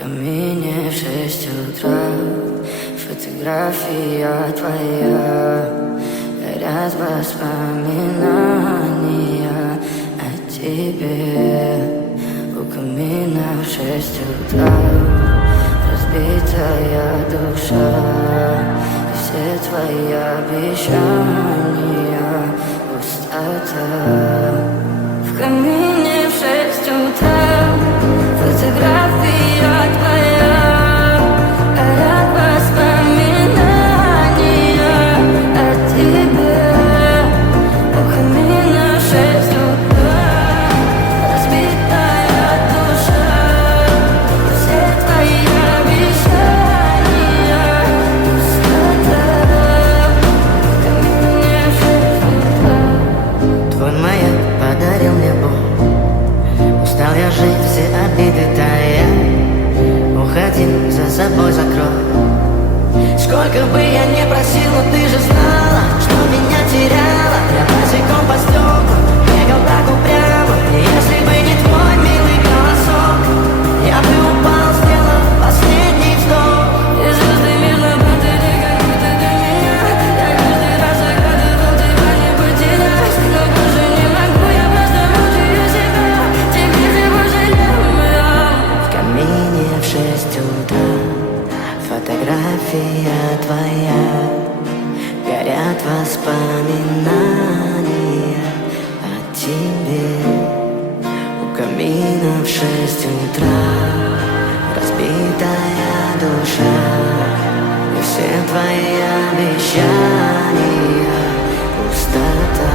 камине в 6 утра фотография твоя, горят воспоминания о тебе. У камина в 6 утра разбитая душа, и все твои обещания пустота. В камине в 6 утра фотография твоя, горят воспоминания о тебе. У камина в 6 утра разбитая душа, все твои обещания пустота. В камине в 6 утра. Твой маяк подарил мне боль, устал я жить, все обиды тая. Уходи, за собой закрой. Сколько бы я не просил, но ты же знала, что меня теряла. Я босиком по стеклу бегал так упрямо, и если бы не твой милый голосок, я бы упал, сделал последний вздох. И звезды видно, будто ты, как будто ты меня. Я каждый раз загадывал тебя не потерять, но больше не могу, я просто мучаю себя. Теперь ты пожалел. В камине в 6 утра фотография твоя, горят воспоминания о тебе. У камина в 6 утра разбитая душа, и все твои обещания пустота.